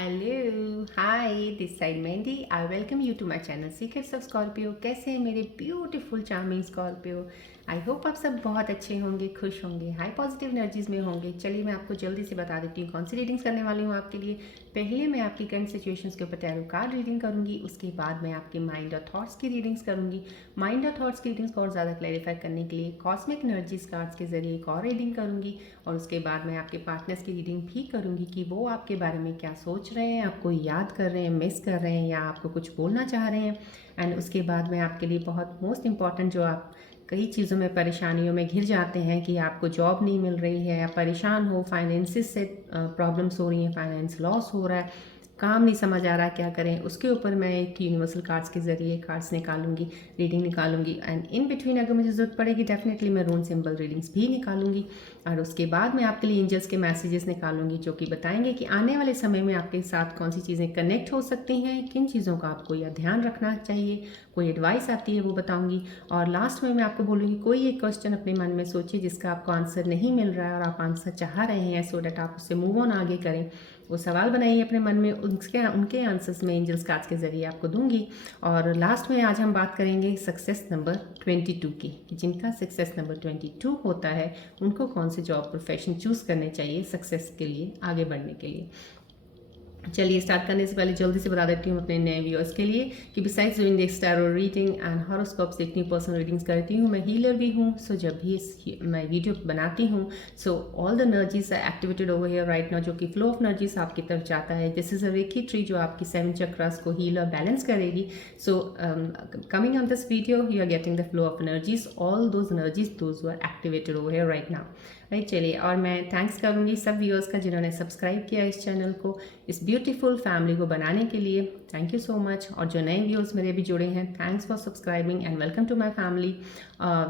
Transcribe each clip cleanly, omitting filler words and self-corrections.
Hello hi this side Mehndi I welcome you to my channel secrets of Scorpio. कैसे हैं मेरे beautiful charming Scorpio. I hope आप सब बहुत अच्छे होंगे, खुश होंगे, हाई पॉजिटिव एनर्जीज में होंगे। चलिए मैं आपको जल्दी से बता देती हूँ कौन सी रीडिंग्स करने वाली हूँ आपके लिए। पहले मैं आपकी करंट सिचुएशंस के ऊपर टैरो कार्ड रीडिंग करूँगी, उसके बाद मैं आपके माइंड और थॉट्स की रीडिंग्स करूँगी। माइंड और थॉट्स की रीडिंग्स को और ज़्यादा क्लैरिफाई करने के लिए कॉस्मिक एनर्जीज कार्ड्स के जरिए एक और रीडिंग करूँगी, और उसके बाद मैं आपके पार्टनर्स की रीडिंग भी करूँगी कि वो आपके बारे में क्या सोच रहे हैं, आपको याद कर रहे हैं, मिस कर रहे हैं, या आपको कुछ बोलना चाह रहे हैं। एंड उसके बाद मैं आपके लिए बहुत मोस्ट इम्पॉर्टेंट, जो आप कई चीज़ों में परेशानियों में घिर जाते हैं कि आपको जॉब नहीं मिल रही है, या परेशान हो, फाइनेंसिस से प्रॉब्लम्स हो रही हैं, फाइनेंस लॉस हो रहा है, काम नहीं समझ आ रहा क्या करें, उसके ऊपर मैं एक यूनिवर्सल कार्ड्स के ज़रिए कार्ड्स निकालूंगी, रीडिंग निकालूंगी। एंड इन बिटवीन अगर मुझे ज़रूरत पड़ेगी डेफिनेटली मैं रून सिंबल रीडिंग्स भी निकालूंगी। और उसके बाद मैं आपके लिए एंजल्स के मैसेजेस निकालूंगी जो कि बताएंगे कि आने वाले समय में आपके साथ कौन सी चीज़ें कनेक्ट हो सकती हैं, किन चीज़ों का आपको यह ध्यान रखना चाहिए, कोई एडवाइस आती है वो बताऊंगी। और लास्ट में मैं आपको बोलूँगी कोई एक क्वेश्चन अपने मन में सोचिए जिसका आपको आंसर नहीं मिल रहा है और आप आंसर चाह रहे हैं, सो डैट आप उससे मूव ऑन आगे करें। वो सवाल बनाइए अपने मन में, उनके आंसर्स में एंजल्स कार्ड्स के ज़रिए आपको दूंगी। और लास्ट में आज हम बात करेंगे सक्सेस नंबर 22 की, कि जिनका सक्सेस नंबर 22 होता है उनको कौन से जॉब प्रोफेशन चूज़ करने चाहिए सक्सेस के लिए, आगे बढ़ने के लिए। चलिए स्टार्ट करने से पहले जल्दी से बता देती हूँ अपने नए व्यूअर्स के लिए कि besides doing the tarot reading and horoscopes इतनी पर्सनल रीडिंग्स करती हूँ, मैं हीलर भी हूँ। सो जब भी मैं वीडियो बनाती हूँ, so all the energies are activated over here right now, जो कि फ्लो ऑफ एनर्जीज आपकी तरफ जाता है। This is a reiki tree जो आपकी 7 चक्रास को हील और बैलेंस करेगी। So coming on this video you are getting the flow of energies, all those energies those are activated over here right now, right. चलिए, और मैं थैंक्स करूँगी सब व्यूअर्स का जिन्होंने सब्सक्राइब किया इस चैनल को, इस ब्यूटीफुल फैमिली को बनाने के लिए। Thank you so much. और जो नए व्यूअर्स मेरे भी जुड़े हैं, thanks for subscribing and welcome to my family.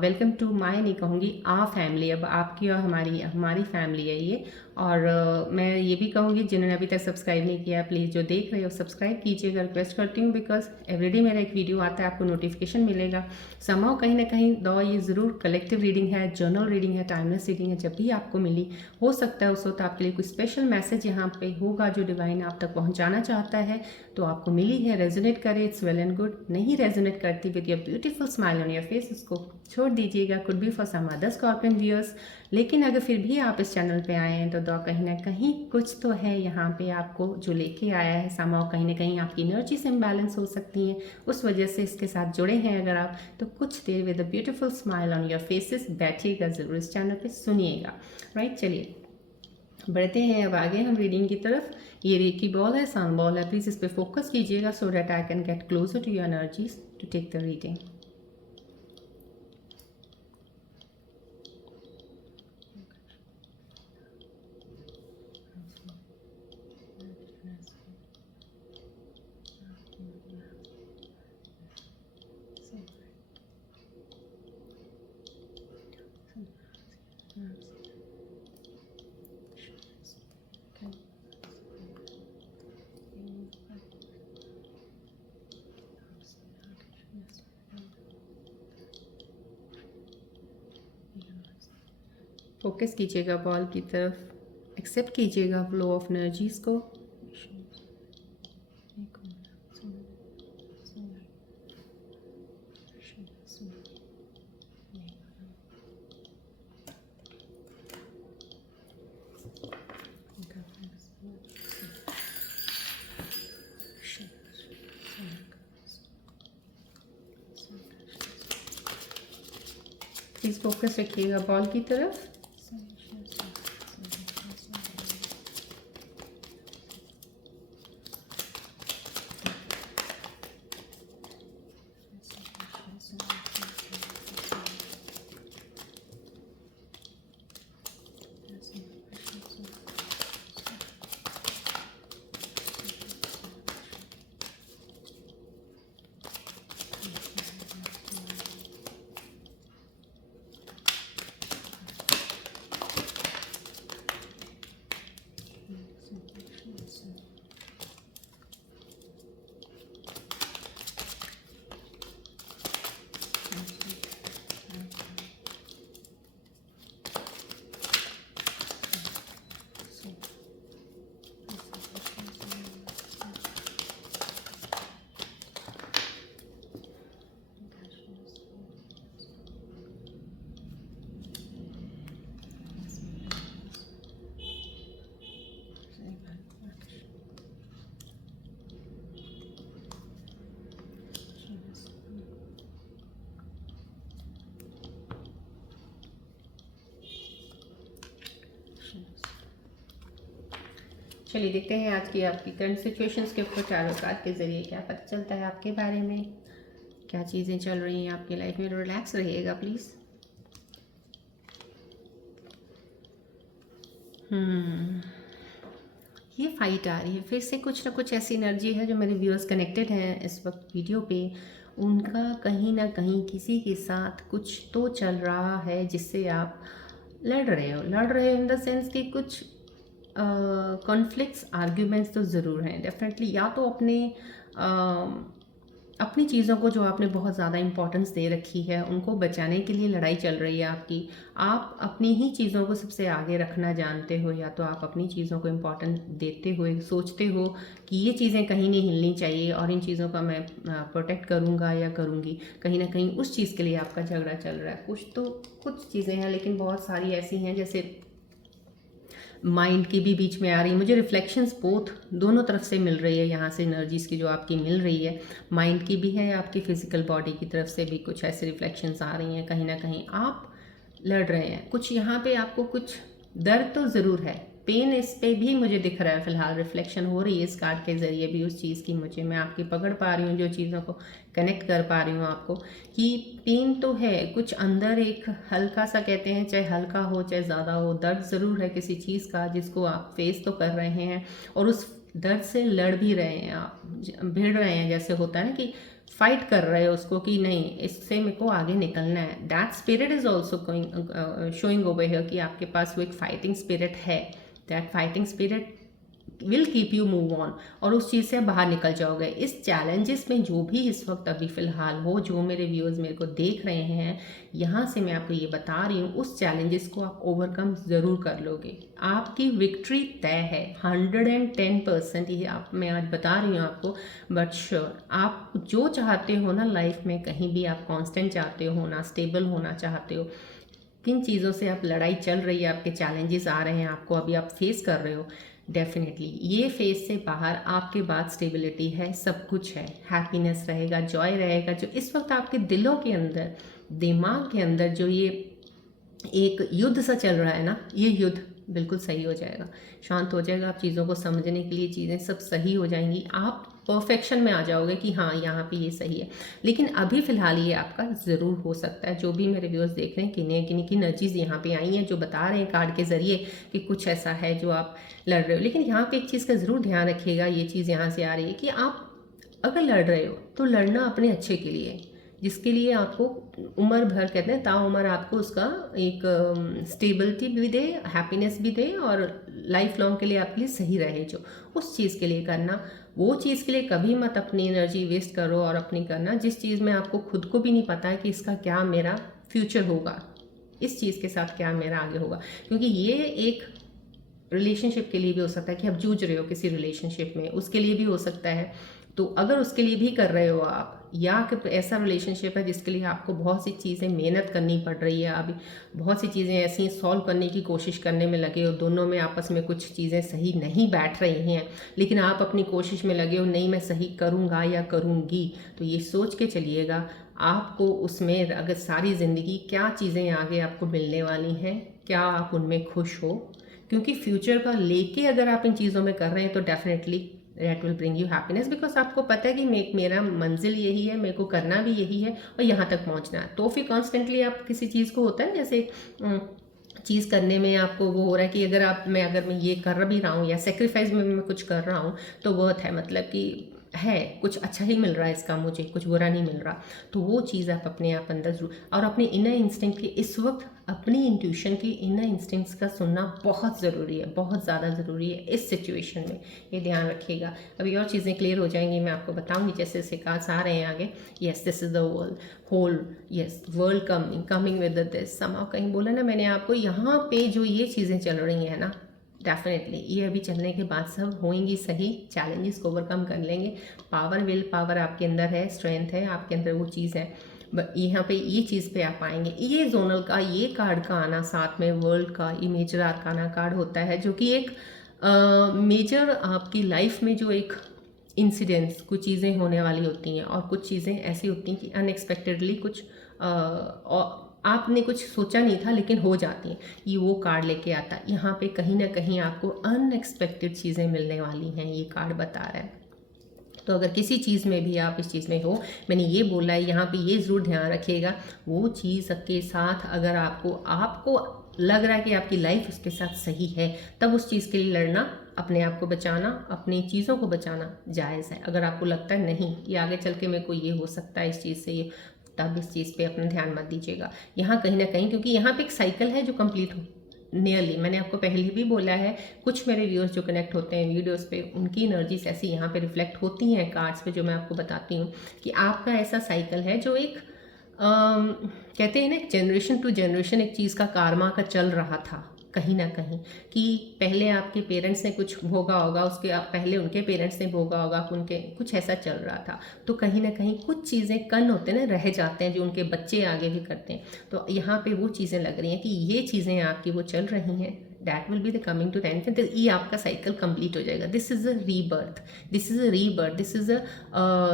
Welcome to my नहीं कहूँगी, आ फैमिली। अब आपकी और हमारी फैमिली है ये। और मैं ये भी कहूँगी जिन्होंने अभी तक सब्सक्राइब नहीं किया, प्लीज़ जो देख रहे हो सब्सक्राइब कीजिएगा, रिक्वेस्ट करती हूँ। बिकॉज एवरीडे मेरा एक वीडियो आता है, आपको नोटिफिकेशन मिलेगा। समाओ कहीं ना कहीं दो ये ज़रूर कलेक्टिव रीडिंग है, जर्नल रीडिंग है, टाइमलेस रीडिंग है। जब भी आपको मिली, हो सकता है उस वक्त आपके लिए कोई स्पेशल मैसेज यहाँ पे होगा जो डिवाइन आप तक पहुँचाना चाहता है, तो आपको मिली है। रेजोनेट करे, इट्स वेल एंड गुड। नहीं रेजोनेट करती with your beautiful smile on your face, उसको छोड़ दीजिएगा। Could be for some other scorpion viewers. लेकिन अगर फिर भी आप इस चैनल पे आए हैं तो दो कहीं ना कहीं कुछ तो है यहाँ पे आपको जो लेके आया है। समाओ कहीं ना कहीं आपकी एनर्जीज इम्बैलेंस हो सकती हैं, उस वजह से इसके साथ जुड़े हैं अगर आप, तो कुछ देर with a beautiful smile on your faces बैठिएगा ज़रूर, इस चैनल पे सुनिएगा, राइट। चलिए बढ़ते हैं अब आगे हम रीडिंग की तरफ। ये रेकी बॉल है, सन बॉल है, प्लीज़ इस पर फोकस कीजिएगा so that I can get closer to your energies to take the reading. Focus कीजिएगा बॉल की तरफ, एक्सेप्ट कीजिएगा फ्लो ऑफ एनर्जीज को। प्लीज़ फोकस रखिएगा बॉल की तरफ। चलिए देखते हैं आज की आपकी करंट सिचुएशंस के ऊपर टैरो कार्ड के ज़रिए क्या पता चलता है आपके बारे में, क्या चीज़ें चल रही हैं आपकी लाइफ में। रिलैक्स रहिएगा प्लीज़। ये फाइट आ रही है फिर से, कुछ ना कुछ ऐसी एनर्जी है जो मेरे व्यूअर्स कनेक्टेड हैं इस वक्त वीडियो पे, उनका कहीं ना कहीं किसी के साथ कुछ तो चल रहा है जिससे आप लड़ रहे हो इन द सेंस कि कुछ कॉन्फ्लिक्ट्स आर्ग्यूमेंट्स तो ज़रूर हैं डेफिनेटली, या तो अपनी चीज़ों को जो आपने बहुत ज़्यादा इंपॉर्टेंस दे रखी है उनको बचाने के लिए लड़ाई चल रही है आपकी। आप अपनी ही चीज़ों को सबसे आगे रखना जानते हो, या तो आप अपनी चीज़ों को इम्पोर्टेंस देते हुए सोचते हो कि ये चीज़ें कहीं नहीं हिलनी चाहिए और इन चीज़ों का मैं प्रोटेक्ट करूँगा या करूँगी। कहीं ना कहीं उस चीज़ के लिए आपका झगड़ा चल रहा है। कुछ चीज़ें हैं, लेकिन बहुत सारी ऐसी हैं जैसे माइंड की भी बीच में आ रही है। मुझे रिफ्लेक्शंस बोथ दोनों तरफ से मिल रही है यहाँ से, एनर्जीज की जो आपकी मिल रही है, माइंड की भी है, आपकी फिजिकल बॉडी की तरफ से भी कुछ ऐसे रिफ्लेक्शंस आ रही हैं। कहीं ना कहीं आप लड़ रहे हैं कुछ, यहाँ पे आपको कुछ दर्द तो ज़रूर है, पेन इस पे भी मुझे दिख रहा है फिलहाल, रिफ्लेक्शन हो रही है इस कार्ड के ज़रिए भी उस चीज़ की। मैं आपकी पकड़ पा रही हूँ, जो चीज़ों को कनेक्ट कर पा रही हूँ आपको, कि पेन तो है कुछ अंदर, एक हल्का सा कहते हैं, चाहे हल्का हो चाहे ज़्यादा हो, दर्द ज़रूर है किसी चीज़ का जिसको आप फेस तो कर रहे हैं और उस दर्द से लड़ भी रहे हैं आप, भिड़ रहे हैं, जैसे होता है ना कि फाइट कर रहे हो उसको कि नहीं इससे मेरे को आगे निकलना है। That spirit is also showing over here कि आपके पास वो एक फाइटिंग स्पिरिट है। That fighting spirit will keep you move on, और उस चीज़ से बाहर निकल जाओगे। इस चैलेंजेस में जो भी इस वक्त अभी फ़िलहाल हो, जो मेरे व्यूअर्स मेरे को देख रहे हैं, यहाँ से मैं आपको ये बता रही हूँ, उस चैलेंजेस को आप ओवरकम ज़रूर कर लोगे। आपकी विक्ट्री तय है 110%, ये आप मैं आज बता रही हूँ आपको। बट श्योर आप जो चाहते हो ना लाइफ में, कहीं भी आप कांस्टेंट चाहते हो ना, स्टेबल होना चाहते हो, किन चीज़ों से आप लड़ाई चल रही है, आपके चैलेंजेस आ रहे हैं आपको, अभी आप फेस कर रहे हो, डेफिनेटली ये फेज से बाहर आपके बाद स्टेबिलिटी है, सब कुछ है, हैप्पीनेस रहेगा, जॉय रहेगा। जो इस वक्त आपके दिलों के अंदर, दिमाग के अंदर जो ये एक युद्ध सा चल रहा है ना, ये युद्ध बिल्कुल सही हो जाएगा, शांत हो जाएगा। आप चीज़ों को समझने के लिए चीज़ें सब सही हो जाएंगी, आप परफेक्शन में आ जाओगे कि हाँ यहाँ पे ये सही है। लेकिन अभी फ़िलहाल ये आपका ज़रूर हो सकता है। जो भी मेरे व्यूअर्स देख रहे हैं, किन्हीं की नर्जीज यहाँ पे आई हैं जो बता रहे हैं कार्ड के ज़रिए कि कुछ ऐसा है जो आप लड़ रहे हो। लेकिन यहाँ पे एक चीज़ का ज़रूर ध्यान रखिएगा, ये चीज़ यहाँ से आ रही है कि आप अगर लड़ रहे हो तो लड़ना अपने अच्छे के लिए, जिसके लिए आपको उम्र भर कहते हैं ताउम्र आपको उसका एक स्टेबिलिटी भी दे, हैप्पीनेस भी दे, और लाइफ लॉन्ग के लिए आपके लिए सही रहे, जो उस चीज़ के लिए करना। वो चीज़ के लिए कभी मत अपनी एनर्जी वेस्ट करो और अपनी करना जिस चीज़ में आपको खुद को भी नहीं पता है कि इसका क्या मेरा फ्यूचर होगा, इस चीज़ के साथ क्या मेरा आगे होगा। क्योंकि ये एक रिलेशनशिप के लिए भी हो सकता है कि आप जूझ रहे हो किसी रिलेशनशिप में, उसके लिए भी हो सकता है। तो अगर उसके लिए भी कर रहे हो आप, या कि ऐसा रिलेशनशिप है जिसके लिए आपको बहुत सी चीज़ें मेहनत करनी पड़ रही है, अभी बहुत सी चीज़ें ऐसी सॉल्व करने की कोशिश करने में लगे हो, दोनों में आपस में कुछ चीज़ें सही नहीं बैठ रही हैं, लेकिन आप अपनी कोशिश में लगे हो नहीं मैं सही करूँगा या करूँगी, तो ये सोच के चलिएगा आपको उसमें अगर सारी ज़िंदगी क्या चीज़ें आगे आपको मिलने वाली हैं, क्या आप उनमें खुश हो। क्योंकि फ्यूचर का लेके अगर आप इन चीज़ों में कर रहे हैं तो definitely that will bring you happiness, because आपको पता है कि मेरा मंजिल यही है, मेरे को करना भी यही है और यहाँ तक पहुँचना है। तो फिर कॉन्स्टेंटली आप किसी चीज़ को होता है जैसे चीज़ करने में आपको वो हो रहा है कि अगर मैं ये कर भी रहा हूँ या सेक्रीफाइस में मैं कुछ कर रहा हूँ तो वर्थ है, मतलब कि है कुछ अच्छा ही मिल रहा है इसका, मुझे कुछ बुरा नहीं मिल रहा। तो वो चीज़ आप अपने आप अंदर जरूर, और अपने इनर इंस्टिंक्ट की इस वक्त अपनी इंट्यूशन की इनर इंस्टिंक्ट्स का सुनना बहुत ज़रूरी है, बहुत ज़्यादा ज़रूरी है इस सिचुएशन में, ये ध्यान रखिएगा। अभी और चीज़ें क्लियर हो जाएंगी, मैं आपको बताऊंगी जैसे जैसे कार्ड्स आ रहे हैं आगे। Yes this is the world whole, yes world coming with this समाउ, कहीं बोला ना मैंने आपको, यहाँ पे जो ये चीज़ें चल रही हैं ना, डेफिनेटली ये अभी चलने के बाद सब होएंगी सही, चैलेंजेस को ओवरकम कर लेंगे। पावर, विल पावर आपके अंदर है, स्ट्रेंथ है आपके अंदर, वो चीज़ है। यहाँ पे ये चीज़ पे आप आएंगे। ये जोनल का ये कार्ड का आना, साथ में वर्ल्ड का ये मेजर आर्काना कार्ड होता है, जो कि एक मेजर आपकी लाइफ में जो एक इंसिडेंट्स, कुछ चीज़ें होने वाली होती हैं और कुछ चीज़ें ऐसी होती हैं कि अनएक्सपेक्टेडली कुछ आपने कुछ सोचा नहीं था लेकिन हो जाती हैं, ये वो कार्ड लेके आता है। यहाँ पे कहीं ना कहीं आपको अनएक्सपेक्टेड चीज़ें मिलने वाली हैं, ये कार्ड बता रहा है। तो अगर किसी चीज़ में भी आप इस चीज़ में हो, मैंने ये बोला है यहाँ पे, ये ज़रूर ध्यान रखिएगा, वो चीज़ के साथ अगर आपको लग रहा है कि आपकी लाइफ उसके साथ सही है, तब उस चीज़ के लिए लड़ना, अपने आप को बचाना, अपनी चीज़ों को बचाना जायज़ है। अगर आपको लगता है नहीं ये आगे चल के मेरे को ये हो सकता है इस चीज़ से, ये, तब इस चीज़ पे अपना ध्यान मत दीजिएगा। यहाँ कहीं ना कहीं, क्योंकि यहाँ पे एक साइकिल है जो कंप्लीट हो नियरली, मैंने आपको पहले भी बोला है, कुछ मेरे व्यूअर्स जो कनेक्ट होते हैं वीडियोस पे, उनकी एनर्जीज ऐसी यहाँ पे रिफ्लेक्ट होती हैं कार्ड्स पे, जो मैं आपको बताती हूँ कि आपका ऐसा साइकिल है जो एक कहते हैं ना, जनरेशन टू जनरेशन एक चीज़ का कारमा का चल रहा था कहीं ना कहीं, कि पहले आपके पेरेंट्स ने कुछ भोगा होगा, उसके पहले उनके पेरेंट्स ने भोगा होगा, उनके कुछ ऐसा चल रहा था। तो कहीं ना कहीं कुछ चीज़ें कन होते हैं ना, रह जाते हैं, जो उनके बच्चे आगे भी करते हैं। तो यहाँ पे वो चीज़ें लग रही हैं कि ये चीज़ें आपकी वो चल रही हैं, that will be the coming to end, तो ये आपका साइकिल कंप्लीट हो जाएगा। This is a rebirth, this is a rebirth, this is a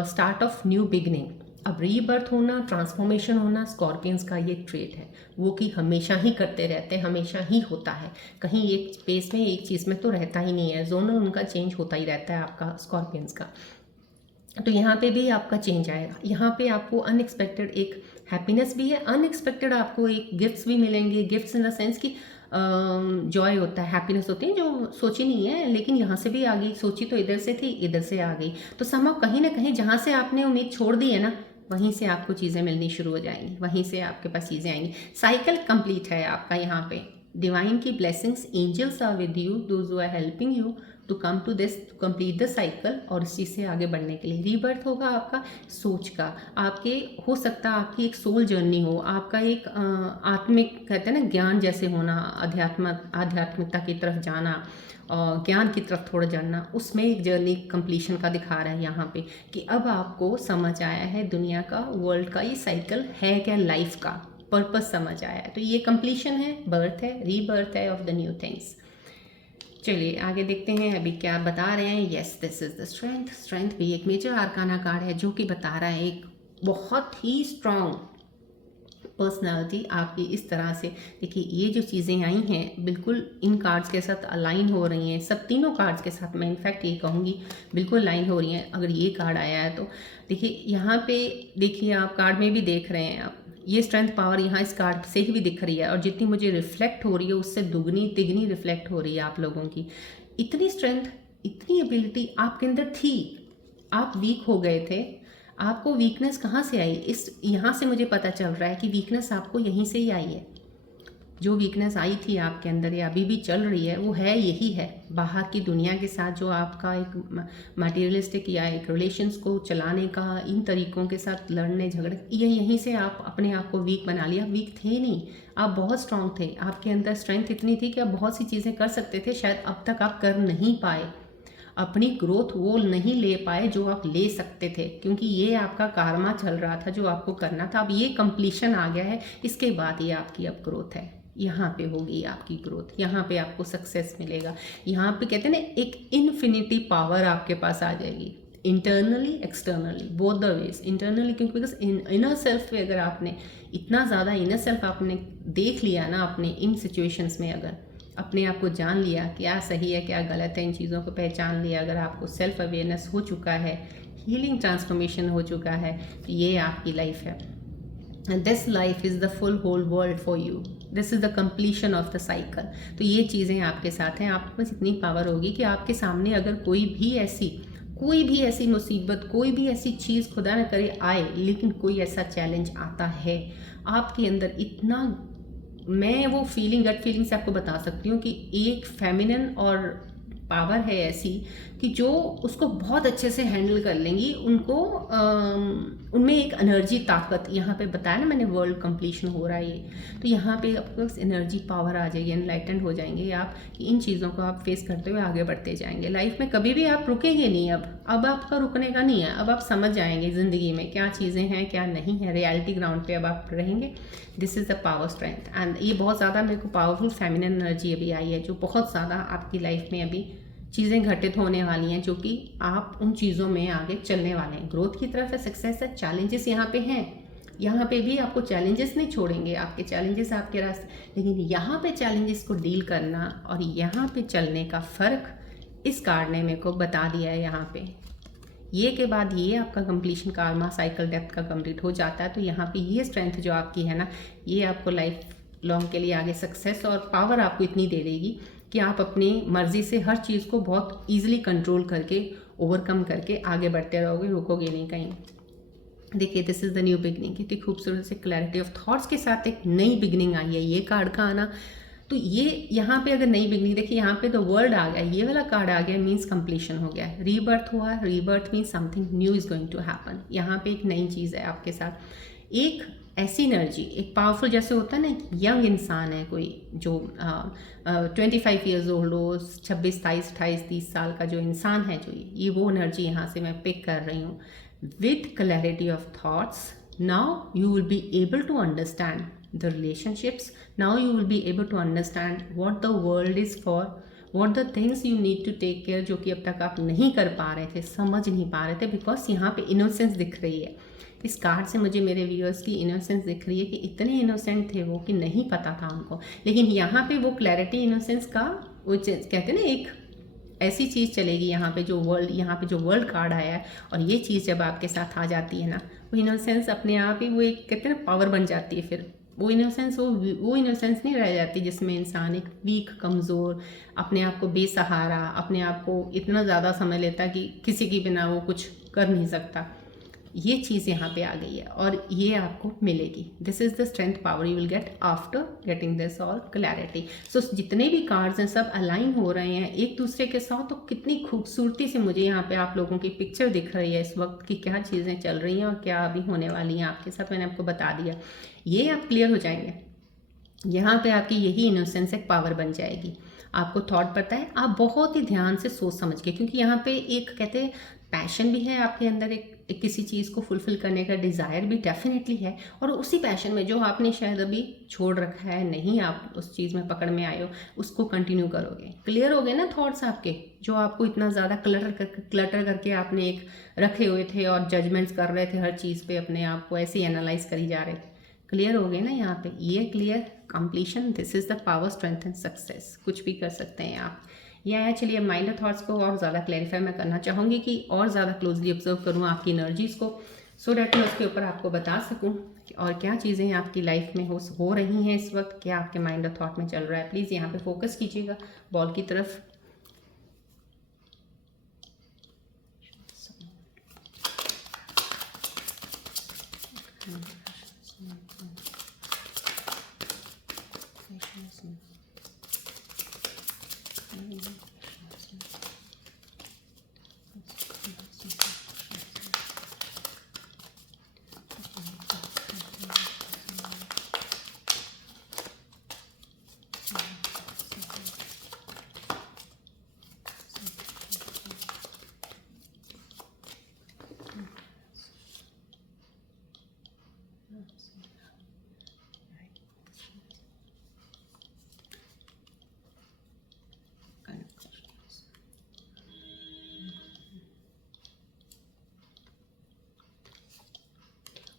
start of new beginning. अब रीबर्थ होना, ट्रांसफॉर्मेशन होना, स्कॉर्पियंस का ये ट्रेट है, वो कि हमेशा ही करते रहते हैं, हमेशा ही होता है, कहीं एक स्पेस में एक चीज़ में तो रहता ही नहीं है, जोनल उनका चेंज होता ही रहता है आपका स्कॉर्पियंस का। तो यहाँ पे भी आपका चेंज आएगा, यहाँ पे आपको अनएक्सपेक्टेड एक हैप्पीनेस भी है, अनएक्सपेक्टेड आपको एक गिफ्ट्स भी मिलेंगे, गिफ्ट्स इन द सेंस कि जॉय होता है, हैप्पीनेस होती है जो सोची नहीं है, लेकिन यहाँ से भी आ गई, सोची तो इधर से थी, इधर से आ गई, तो समहाउ कहीं ना कहीं जहाँ से आपने उम्मीद छोड़ दी है ना, वहीं से आपको चीज़ें मिलनी शुरू हो जाएंगी, वहीं से आपके पास चीज़ें आएंगी। साइकिल कंप्लीट है आपका यहाँ पे, डिवाइन की blessings, angels are with you, those who are helping you to come to this, to complete the cycle, और इस चीज़ से आगे बढ़ने के लिए। रीबर्थ होगा आपका सोच का, आपके हो सकता है आपकी एक सोल जर्नी हो, आपका एक आत्मिक कहते हैं ना ज्ञान जैसे होना, आध्यात्मिकता की तरफ जाना, और ज्ञान की तरफ थोड़ा जानना, उसमें एक जर्नी कंप्लीशन का दिखा रहा है यहाँ पे, कि अब आपको समझ आया है दुनिया का, वर्ल्ड का, ये साइकिल है क्या, लाइफ का पर्पस समझ आया है। तो ये कंप्लीशन है, बर्थ है, रीबर्थ है ऑफ द न्यू थिंग्स। चलिए आगे देखते हैं अभी क्या बता रहे हैं। Yes, this is the strength. Strength भी एक मेजर आर्काना कार्ड है जो कि बता रहा है एक बहुत ही स्ट्रॉन्ग पर्सनालिटी आपकी इस तरह से। देखिए ये जो चीज़ें आई हैं बिल्कुल इन कार्ड्स के साथ अलाइन हो रही हैं, सब तीनों कार्ड्स के साथ मैं इनफैक्ट ये कहूँगी बिल्कुल अलाइन हो रही हैं। अगर ये कार्ड आया है तो देखिए यहाँ पे, देखिए आप कार्ड में भी देख रहे हैं, आप ये स्ट्रेंथ पावर यहाँ इस कार्ड से ही भी दिख रही है, और जितनी मुझे रिफ्लेक्ट हो रही है उससे दुगनी तिगनी रिफ्लेक्ट हो रही है आप लोगों की। इतनी स्ट्रेंथ, इतनी एबिलिटी आपके अंदर थी, आप वीक हो गए थे, आपको वीकनेस कहाँ से आई, इस यहाँ से मुझे पता चल रहा है कि वीकनेस आपको यहीं से ही आई है। जो वीकनेस आई थी आपके अंदर या अभी भी चल रही है, वो है यही है, बाहर की दुनिया के साथ जो आपका एक मटेरियलिस्टिक या एक रिलेशंस को चलाने का, इन तरीकों के साथ लड़ने झगड़े, ये यहीं से आप अपने आप को वीक बना लिया। वीक थे नहीं, आप बहुत स्ट्रांग थे, आपके अंदर स्ट्रेंथ इतनी थी कि आप बहुत सी चीज़ें कर सकते थे, शायद अब तक आप कर नहीं पाए, अपनी ग्रोथ वो नहीं ले पाए जो आप ले सकते थे, क्योंकि ये आपका कारमा चल रहा था जो आपको करना था। अब ये कंप्लीशन आ गया है, इसके बाद ये आपकी अब ग्रोथ है, यहाँ पे होगी आपकी ग्रोथ, यहाँ पे आपको सक्सेस मिलेगा। यहाँ पे कहते हैं ना एक इन्फिनिटी पावर आपके पास आ जाएगी, internally externally both the ways. Internally क्योंकि बिकॉज इनर सेल्फ पे अगर आपने इतना ज़्यादा इनर सेल्फ आपने देख लिया ना अपने इन सिचुएशंस में, अगर अपने आप को जान लिया क्या सही है क्या गलत है, इन चीज़ों को पहचान लिया, अगर आपको सेल्फ अवेयरनेस हो चुका है, हीलिंग ट्रांसफॉर्मेशन हो चुका है, तो ये आपकी लाइफ है। And this life is the full whole world for you, this is the completion of the cycle. तो ये चीज़ें आपके साथ हैं, आपके पास इतनी पावर होगी कि आपके सामने अगर कोई भी ऐसी मुसीबत, कोई भी ऐसी चीज़ खुदा न करे आए, लेकिन कोई ऐसा चैलेंज आता है, आपके अंदर इतना, मैं वो फीलिंग, गट फीलिंग से आपको बता सकती हूँ कि एक फेमिनिन और पावर है ऐसी कि जो उसको बहुत अच्छे से हैंडल कर लेंगी, उनको उनमें एक एनर्जी, ताकत, यहाँ पे बताया ना मैंने वर्ल्ड कंप्लीशन हो रहा है ये, तो यहाँ पे आपके पास एनर्जी पावर आ जाएगी, एनलाइटेंड हो जाएंगे आप, कि इन चीज़ों को आप फेस करते हुए आगे बढ़ते जाएंगे। लाइफ में कभी भी आप रुकेंगे नहीं, अब आपका रुकने का नहीं है, अब आप समझ जाएंगे ज़िंदगी में क्या चीज़ें हैं क्या नहीं है, रियलिटी ग्राउंड पर अब आप रहेंगे। This is the power strength, and ये बहुत ज़्यादा मेरे को पावरफुल फेमिनिन एनर्जी अभी आई है, जो बहुत ज़्यादा आपकी लाइफ में अभी चीज़ें घटित होने वाली हैं, जो कि आप उन चीज़ों में आगे चलने वाले हैं, ग्रोथ की तरफ है, सक्सेस है। चैलेंजेस यहाँ पे हैं, यहाँ पे भी आपको चैलेंजेस नहीं छोड़ेंगे, आपके चैलेंजेस आपके रास्ते, लेकिन यहाँ पे चैलेंजेस को डील करना और यहाँ पे चलने का फ़र्क इस कार्ड ने मेरे को बता दिया है। यहाँ पे ये के बाद ये आपका कंप्लीशन कार्मा साइकिल डेप्थ का कंप्लीट हो जाता है। तो यहाँ पे ये स्ट्रेंथ जो आपकी है ना, ये आपको लाइफ लॉन्ग के लिए आगे सक्सेस और पावर आपको इतनी दे देगी कि आप अपनी मर्जी से हर चीज़ को बहुत ईजिली कंट्रोल करके ओवरकम करके आगे बढ़ते रहोगे, रुकोगे नहीं कहीं। देखिए this is the new beginning, कितनी खूबसूरत से क्लैरिटी ऑफ थॉट्स के साथ एक नई बिगनिंग आई है ये कार्ड का आना। तो ये यहाँ पे अगर नई बिगनिंग, देखिए यहाँ पे द वर्ल्ड आ गया, ये वाला कार्ड आ गया मीन्स कंप्लीशन हो गया, रीबर्थ हुआ। Rebirth means something new is going to happen. यहाँ पे एक नई चीज़ है आपके साथ, एक ऐसी एनर्जी, एक पावरफुल, जैसे होता है ना यंग इंसान है कोई जो 25 ईयर्स ओल्ड हो, 26, 27, 28, 30 साल का जो इंसान है, जो ये वो एनर्जी यहाँ से मैं पिक कर रही हूँ। With clarity of thoughts now you will be able to understand the relationships. Now you will be able to understand what the world is for, what the things you need to take care, जो कि अब तक आप नहीं कर पा रहे थे, समझ नहीं पा रहे थे, बिकॉज यहाँ पे इनोसेंस दिख रही है। इस कार्ड से मुझे मेरे व्यूअर्स की इनोसेंस दिख रही है कि इतने इनोसेंट थे वो कि नहीं पता था उनको, लेकिन यहाँ पे वो क्लैरिटी इनोसेंस का वो कहते हैं ना, एक ऐसी चीज़ चलेगी यहाँ पे जो वर्ल्ड, यहाँ पे जो वर्ल्ड कार्ड आया है, और ये चीज़ जब आपके साथ आ जाती है ना, वो इनोसेंस अपने आप ही वो एक कहते हैं ना पावर बन जाती है। फिर वो इनोसेंस नहीं रह जाती जिसमें इंसान एक वीक, कमज़ोर, अपने आप को बेसहारा, अपने आप को इतना ज़्यादा समझ लेता कि किसी के बिना वो कुछ कर नहीं सकता। ये चीज़ यहाँ पे आ गई है और ये आपको मिलेगी। This is the strength power you will get after getting this all clarity. So जितने भी कार्ड्स हैं सब अलाइन हो रहे हैं एक दूसरे के साथ। तो कितनी खूबसूरती से मुझे यहाँ पे आप लोगों की पिक्चर दिख रही है इस वक्त की, क्या चीज़ें चल रही हैं और क्या अभी होने वाली हैं आपके साथ। मैंने आपको बता दिया, ये आप क्लियर हो जाएंगे। यहाँ पे आपकी यही इनोसेंस एक पावर बन जाएगी। आपको थॉट पता है, आप बहुत ही ध्यान से सोच समझ के, क्योंकि यहाँ पे एक कहते हैं पैशन भी है आपके अंदर, एक किसी चीज़ को फुलफिल करने का डिज़ायर भी डेफिनेटली है, और उसी पैशन में जो आपने शायद अभी छोड़ रखा है, नहीं आप उस चीज़ में पकड़ में आए हो, उसको कंटिन्यू करोगे। क्लियर हो गए ना थॉट्स आपके, जो आपको इतना ज़्यादा क्लटर करके आपने एक रखे हुए थे और जजमेंट्स कर रहे थे हर चीज़ पे, अपने आप को ऐसे ही एनालाइज करी जा रहे थे। क्लियर हो गए ना यहाँ पे, ये clear completion, this is the power, strength and success. कुछ भी कर सकते हैं आप। ये आया। चलिए माइंड और थॉट्स को और ज़्यादा क्लैरिफाई मैं करना चाहूँगी कि और ज़्यादा क्लोजली ऑब्जर्व करूँ आपकी एनर्जीज़ को, सो डैट मैं उसके ऊपर आपको बता सकूँ और क्या चीज़ें आपकी लाइफ में हो रही हैं इस वक्त, क्या आपके माइंड और थॉट में चल रहा है। प्लीज़ यहाँ पे फोकस कीजिएगा बॉल की तरफ।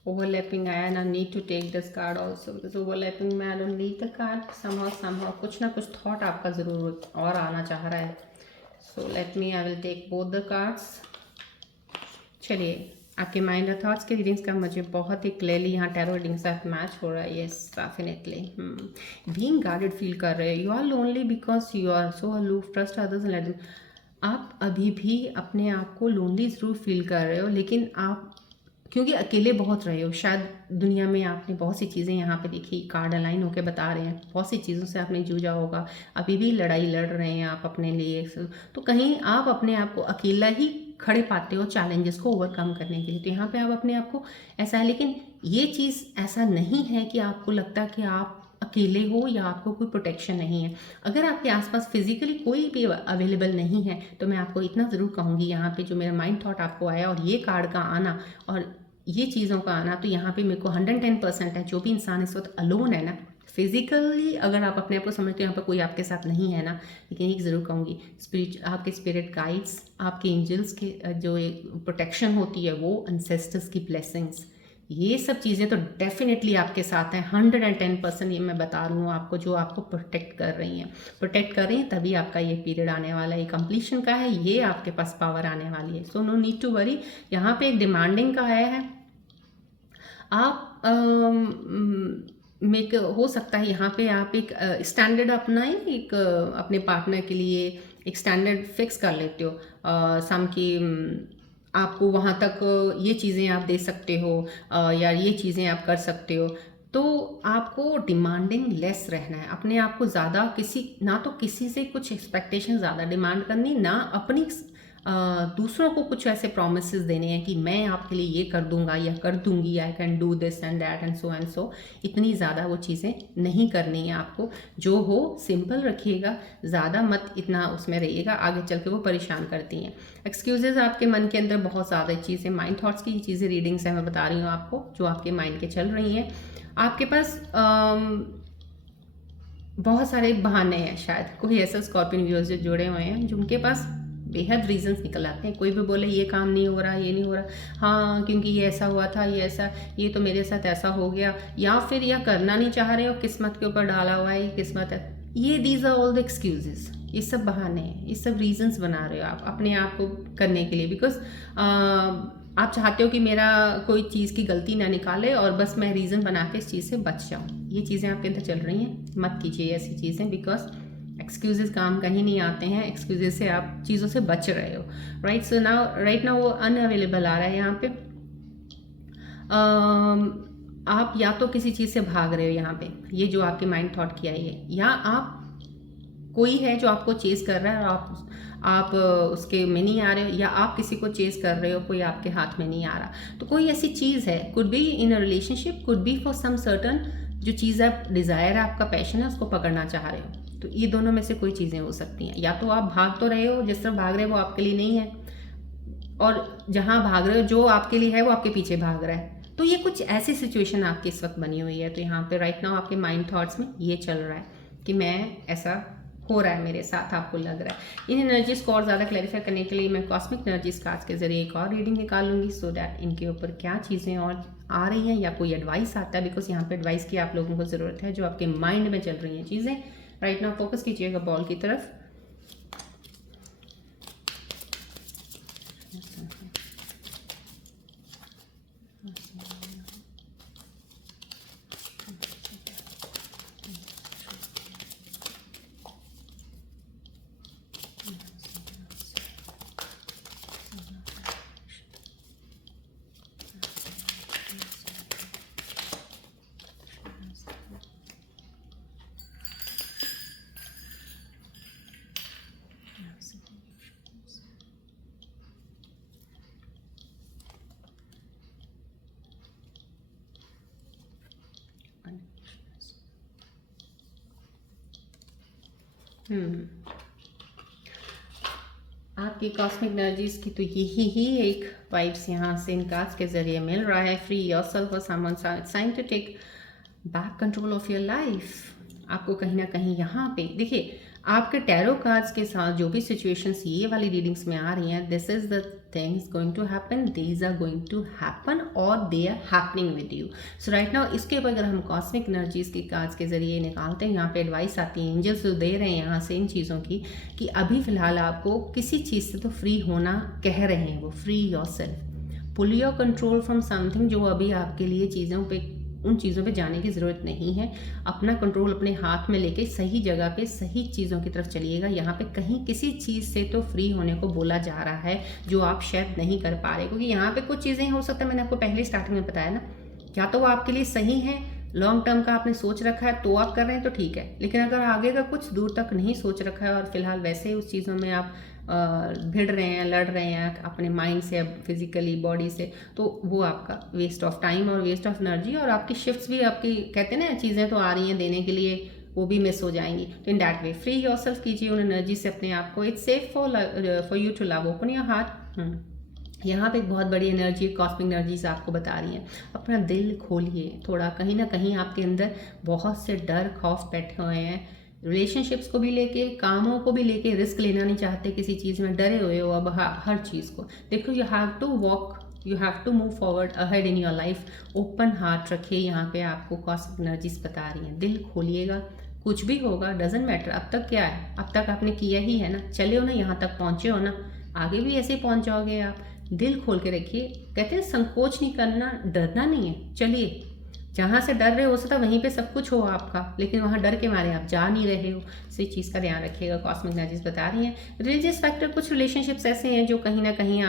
Overlapping आया ना, need to take this card also because overlapping में I don't need the card, somehow कुछ ना कुछ thought आपका ज़रूर और आना चाह रहा है। So let me, I will take both the cards। चलिए आपके माइंड और थॉट्स के रीडिंग्स का मुझे बहुत ही क्लियरली यहाँ टैरो रीडिंग के साथ मैच हो रहा है। Yes definitely being guarded feel कर रहे हैं। You are lonely because you are so aloof, trust others and let them. आप अभी भी अपने आप को लोनली ज़रूर फील कर रहे हो, लेकिन आप क्योंकि अकेले बहुत रहे हो शायद दुनिया में, आपने बहुत सी चीज़ें यहाँ पे देखी, कार्ड अलाइन होकर बता रहे हैं, बहुत सी चीज़ों से आपने जूझा होगा, अभी भी लड़ाई लड़ रहे हैं आप अपने लिए। तो कहीं आप अपने आप को अकेला ही खड़े पाते हो चैलेंजेस को ओवरकम करने के लिए। तो यहाँ पे आप अपने आप को ऐसा है, लेकिन ये चीज़ ऐसा नहीं है कि आपको लगता कि आप अकेले हो या आपको कोई प्रोटेक्शन नहीं है। अगर आपके आसपास फिजिकली कोई भी अवेलेबल नहीं है तो मैं आपको इतना ज़रूर कहूँगी, यहाँ पे जो मेरा माइंड थॉट आपको आया और ये कार्ड का आना और ये चीज़ों का आना, तो यहाँ पे मेरे को 110% है। जो भी इंसान इस वक्त अलोन है ना, फिजिकली अगर आप अपने आप को समझते हो यहाँ पर कोई आपके साथ नहीं है ना, लेकिन एक ज़रूर कहूँगी, आपके स्पिरिट गाइड्स, आपके एंजल्स के जो एक प्रोटेक्शन होती है वो, एंसेस्टर्स की ब्लेसिंग्स, ये सब चीज़ें तो डेफिनेटली आपके साथ हैं, 110% ये मैं बता रही हूँ आपको, जो आपको प्रोटेक्ट कर रही हैं, तभी आपका ये पीरियड आने वाला है, ये कंप्लीशन का है, ये आपके पास पावर आने वाली है। So no need to worry. यहाँ पे एक डिमांडिंग का आया है, आप मेक हो सकता है यहाँ पे आप एक स्टैंडर्ड अपनाएं, एक अपने पार्टनर के लिए एक स्टैंडर्ड फिक्स कर लेते हो, सम की आपको वहाँ तक ये चीज़ें आप दे सकते हो, या ये चीज़ें आप कर सकते हो। तो आपको डिमांडिंग लेस रहना है, अपने आप को ज़्यादा ना तो किसी से कुछ एक्सपेक्टेशन ज़्यादा डिमांड करनी, ना अपनी दूसरों को कुछ ऐसे प्रोमिसेस देने हैं कि मैं आपके लिए ये कर दूंगा या कर दूंगी, I can do this and that and so. इतनी ज़्यादा वो चीज़ें नहीं करनी है आपको। जो हो सिंपल रखिएगा, ज़्यादा मत इतना उसमें रहिएगा, आगे चल के वो परेशान करती हैं। एक्सक्यूजेज आपके मन के अंदर बहुत ज़्यादा चीज़ें, माइंड थॉट्स की चीज़ें रीडिंग्स है मैं बता रही हूँ आपको, जो आपके माइंड के चल रही हैं। आपके पास बहुत सारे बहाने हैं, शायद कोई ऐसा स्कॉर्पियन व्यूअर्स जो जुड़े हुए हैं जिनके पास बेहद रीजंस निकल आते हैं। कोई भी बोले ये काम नहीं हो रहा, ये नहीं हो रहा, हाँ क्योंकि ये ऐसा हुआ था, ये ऐसा, ये तो मेरे साथ ऐसा हो गया, या फिर या करना नहीं चाह रहे हो, किस्मत के ऊपर डाला हुआ है, किस्मत है, ये these are all the excuses. ये सब बहाने हैं, ये सब रीजंस बना रहे हो आप अपने आप को करने के लिए, बिकॉज आप चाहते हो कि मेरा कोई चीज़ की गलती ना निकाले और बस मैं रीज़न बना के इस चीज़ से बच जाऊँ। ये चीज़ें आपके अंदर चल रही हैं, मत कीजिए ऐसी चीज़ें, बिकॉज एक्सक्यूजेस काम कहीं नहीं आते हैं, एक्सक्यूजेस से आप चीज़ों से बच रहे हो, राइट। सो राइट नाउ वो अनअवेलेबल आ रहा है यहाँ पे। आप या तो किसी चीज़ से भाग रहे हो यहाँ पे, ये जो आपके माइंड थॉट की आई है, या आप कोई है जो आपको चेस कर रहा है और आप उसके में नहीं आ रहे हो, या आप किसी को चेस कर रहे हो, कोई आपके हाथ में नहीं आ रहा। तो कोई ऐसी चीज़ है, could be in a relationship, could be for some certain, जो चीज़ आप डिज़ायर है, आपका पैशन है, उसको पकड़ना चाह रहे हो। तो ये दोनों में से कोई चीज़ें हो सकती हैं। या तो आप भाग तो रहे हो, जिस तरफ भाग रहे हो वो आपके लिए नहीं है, और जहाँ भाग रहे हो जो आपके लिए है वो आपके पीछे भाग रहा है। तो ये कुछ ऐसी सिचुएशन आपकी इस वक्त बनी हुई है। तो यहाँ पे राइट नाउ आपके माइंड थॉट्स में ये चल रहा है कि मैं ऐसा हो रहा है मेरे साथ, आपको लग रहा है। इन एनर्जीज को और ज़्यादा क्लैरिफाई करने के लिए मैं कॉस्मिक एनर्जीज कार्ड्स के जरिए एक और रीडिंग निकालूंगी, सो दैट इनके ऊपर क्या चीज़ें और आ रही हैं, या कोई एडवाइस आता है, बिकॉज यहाँ पे एडवाइस की आप लोगों को ज़रूरत है, जो आपके माइंड में चल रही हैं चीज़ें। राइट नाउ फोकस कीजिएगा बॉल की तरफ। आपकी कॉस्मिक एनर्जीज की तो यही ही एक वाइब्स यहाँ से इन कार्ड्स के जरिए मिल रहा है। फ्री योरसेल्फ और someone sign to take back control of your life. आपको कहीं ना कहीं यहाँ पे देखिए, आपके टैरो कार्ड्स के साथ जो भी सिचुएशंस ये वाली रीडिंग्स में आ रही हैं, this is the things going to happen, these are going to happen, और they are happening with you. So right now इसके ऊपर अगर हम कॉस्मिक एनर्जीज की कार्ड्स के जरिए निकालते हैं, यहाँ पे एडवाइस आती है, एंजल्स जो दे रहे हैं यहाँ से इन चीज़ों की, कि अभी फिलहाल आपको किसी चीज़ से तो फ्री होना कह रहे हैं वो। Free yourself, pull your control from something, जो अभी आपके लिए चीज़ों पे, उन चीज़ों पे जाने की ज़रूरत नहीं है। अपना कंट्रोल अपने हाथ में लेके सही जगह पे सही चीज़ों की तरफ चलिएगा। यहाँ पे कहीं किसी चीज़ से तो फ्री होने को बोला जा रहा है, जो आप शायद नहीं कर पा रहे, क्योंकि यहाँ पे कुछ चीज़ें हो सकता है, मैंने आपको पहले स्टार्टिंग में बताया ना, क्या तो वो आपके लिए सही है, लॉन्ग टर्म का आपने सोच रखा है तो आप कर रहे हैं तो ठीक है, लेकिन अगर आगे का कुछ दूर तक नहीं सोच रखा है और फिलहाल वैसे उस चीज़ों में आप भिड़ रहे हैं, लड़ रहे हैं अपने माइंड से, फिजिकली बॉडी से, तो वो आपका वेस्ट ऑफ टाइम और वेस्ट ऑफ एनर्जी, और आपकी शिफ्ट्स भी, आपकी कहते हैं ना चीज़ें तो आ रही हैं देने के लिए, वो भी मिस हो जाएंगी। तो in that way free yourself कीजिए उन एनर्जी से अपने आप को। It's safe for you to love, open your heart. यहाँ पे एक बहुत बड़ी एनर्जी, कॉस्मिक एनर्जीज आपको बता रही हैं, अपना दिल खोलिए थोड़ा। कहीं ना कहीं आपके अंदर बहुत से डर खौफ बैठे हुए हैं, रिलेशनशिप्स को भी लेके, कामों को भी लेके, रिस्क लेना नहीं चाहते, किसी चीज़ में डरे हुए हो अब हर चीज़ को। देखो, you have to walk you have to move forward ahead in your life. Open heart रखिए, यहाँ पे आपको कॉस्मिक एनर्जीज बता रही हैं। दिल खोलिएगा, कुछ भी होगा डजेंट मैटर। अब तक क्या है, अब तक आपने किया ही है ना, चले हो ना, यहाँ तक पहुँचे हो ना, आगे भी ऐसे ही पहुँच जाओगे आप। दिल खोल के रखिए, कहते हैं संकोच नहीं करना, डरना नहीं है। चलिए, जहाँ से डर रहे हो सकता वहीं पे सब कुछ हो आपका, लेकिन वहाँ डर के मारे आप जा नहीं रहे हो। इस चीज़ का ध्यान रखिएगा। कॉस्मिक एनर्जीज बता रही हैं रिलीजियस फैक्टर, कुछ रिलेशनशिप्स ऐसे हैं जो कहीं ना कहीं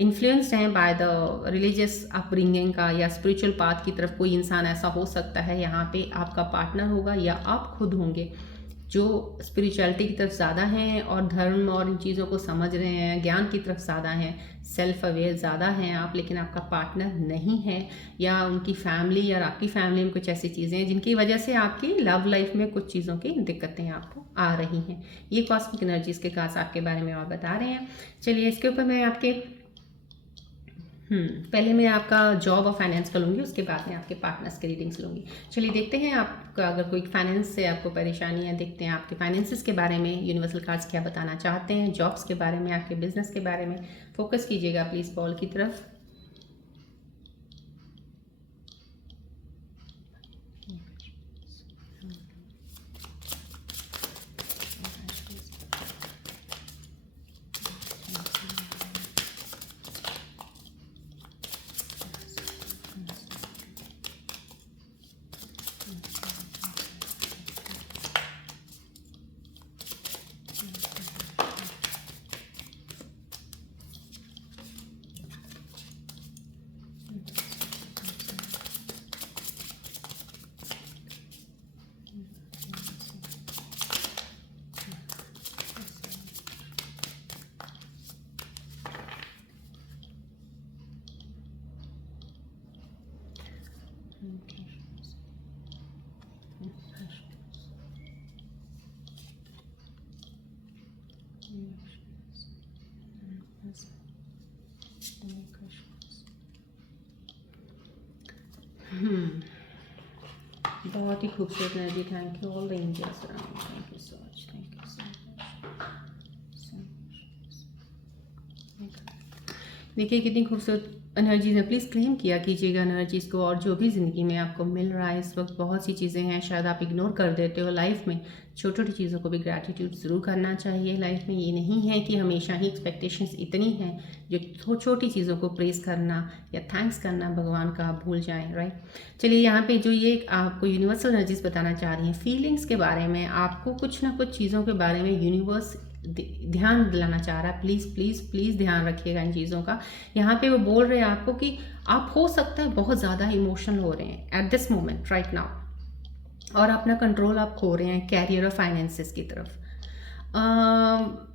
इन्फ्लुएंस्ड हैं बाय द रिलीजियस अपब्रिंगिंग का, या स्पिरिचुअल पाथ की तरफ कोई इंसान ऐसा हो सकता है। यहाँ पे आपका पार्टनर होगा या आप खुद होंगे जो स्पिरिचुअलिटी की तरफ ज़्यादा हैं और धर्म और इन चीज़ों को समझ रहे हैं, ज्ञान की तरफ ज़्यादा हैं, सेल्फ अवेयर ज़्यादा हैं आप, लेकिन आपका पार्टनर नहीं है, या उनकी फैमिली या आपकी फैमिली में कुछ ऐसी चीज़ें हैं जिनकी वजह से आपकी लव लाइफ में कुछ चीज़ों की दिक्कतें आपको आ रही हैं। ये कॉस्मिक एनर्जीज के खास आपके बारे में और बता रहे हैं। चलिए, इसके ऊपर मैं आपके पहले मैं आपका जॉब और फाइनेंस का लूँगी, उसके बाद में आपके पार्टनर्स के रीडिंग्स लूँगी। चलिए देखते हैं आपका, अगर कोई फाइनेंस से आपको परेशानी है, देखते हैं आपके फाइनेंसिस के बारे में यूनिवर्सल कार्ड्स क्या बताना चाहते हैं। जॉब्स के बारे में, आपके बिजनेस के बारे में फोकस कीजिएगा प्लीज़ बॉल की तरफ। बहुत ही खूबसूरत energy. Thank you all the angels around, thank you so much, thank you so much. देखिए कितनी खूबसूरत एनर्जीज है। प्लीज़ क्लेम किया कीजिएगा एनर्जीज़ को, और जो भी ज़िंदगी में आपको मिल रहा है इस वक्त, बहुत सी चीज़ें हैं शायद आप इग्नोर कर देते हो लाइफ में। छोटी छोटी चीज़ों को भी ग्रैटिट्यूड ज़रूर करना चाहिए लाइफ में। ये नहीं है कि हमेशा ही एक्सपेक्टेशंस इतनी हैं जो छोटी चीज़ों को प्रेस करना या थैंक्स करना भगवान का आप भूल जाएं, राइट। चलिए, यहाँ पे जो ये आपको यूनिवर्सल एनर्जीज बताना चाह रही हैं फीलिंग्स के बारे में, आपको कुछ ना कुछ चीज़ों के बारे में यूनिवर्स ध्यान दिलाना चाह रहा है। प्लीज़ प्लीज़ प्लीज़ ध्यान रखिएगा इन चीज़ों का। यहाँ पे वो बोल रहे हैं आपको कि आप हो सकता है बहुत ज़्यादा इमोशनल हो रहे हैं at this moment right now, और अपना कंट्रोल आप खो रहे हैं कैरियर और फाइनेंसेस की तरफ।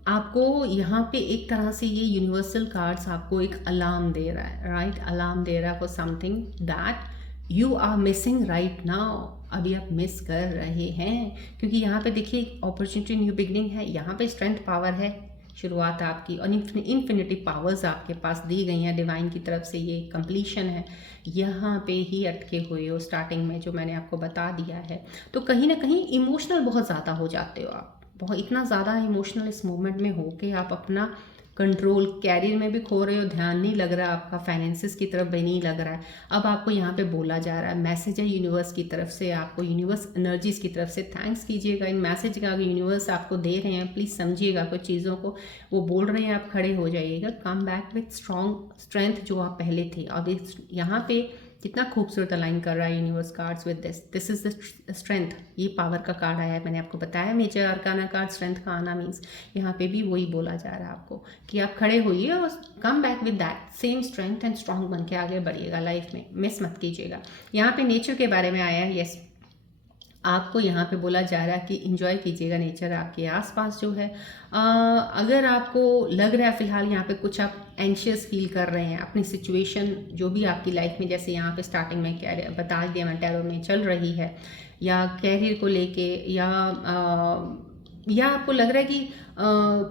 आपको यहाँ पे एक तरह से ये यूनिवर्सल कार्ड्स आपको एक अलार्म दे रहा है, राइट। अलार्म दे रहा है for something that you are missing right now. अभी आप मिस कर रहे हैं, क्योंकि यहाँ पे देखिए अपॉर्चुनिटी, न्यू बिगनिंग है, यहाँ पे स्ट्रेंथ पावर है, शुरुआत आपकी, और इन्फिनिटी पावर्स आपके पास दी गई हैं डिवाइन की तरफ से। ये कंप्लीशन है, यहाँ पे ही अटके हुए हो स्टार्टिंग में, जो मैंने आपको बता दिया है। तो कहीं ना कहीं इमोशनल बहुत ज़्यादा हो जाते हो आप, बहुत इतना ज़्यादा इमोशनल इस मूवमेंट में हो के आप अपना कंट्रोल कैरियर में भी खो रहे हो, ध्यान नहीं लग रहा आपका, फाइनेंसिस की तरफ भी नहीं लग रहा है। अब आपको यहाँ पे बोला जा रहा है, मैसेज है यूनिवर्स की तरफ से आपको, यूनिवर्स एनर्जीज की तरफ से। थैंक्स कीजिएगा इन मैसेज का, यूनिवर्स आपको दे रहे हैं। प्लीज़ समझिएगा कुछ चीज़ों को, वो बोल रहे हैं आप खड़े हो जाइएगा, come back with strong strength जो आप पहले थे। और यहाँ पे कितना खूबसूरत अलाइन कर रहा है universe cards with this is the strength. ये पावर का कार्ड आया है, मैंने आपको बताया मेजर अरकाना कार्ड स्ट्रेंथ का आना मीन्स यहाँ पे भी वही बोला जा रहा है आपको कि आप खड़े होइए और come back with that same strength and strong बन के आगे बढ़िएगा लाइफ में, मिस मत कीजिएगा। यहाँ पे नेचर के बारे में आया है, यस, आपको यहाँ पे बोला जा रहा है कि इंजॉय कीजिएगा नेचर आपके आसपास जो है। अगर आपको लग रहा है फ़िलहाल यहाँ पे कुछ आप एंशियस फील कर रहे हैं अपनी सिचुएशन जो भी आपकी लाइफ में, जैसे यहाँ पे स्टार्टिंग में क्या बता दिया मैं, टैरो में चल रही है, या कैरियर को लेके, या या आपको लग रहा है कि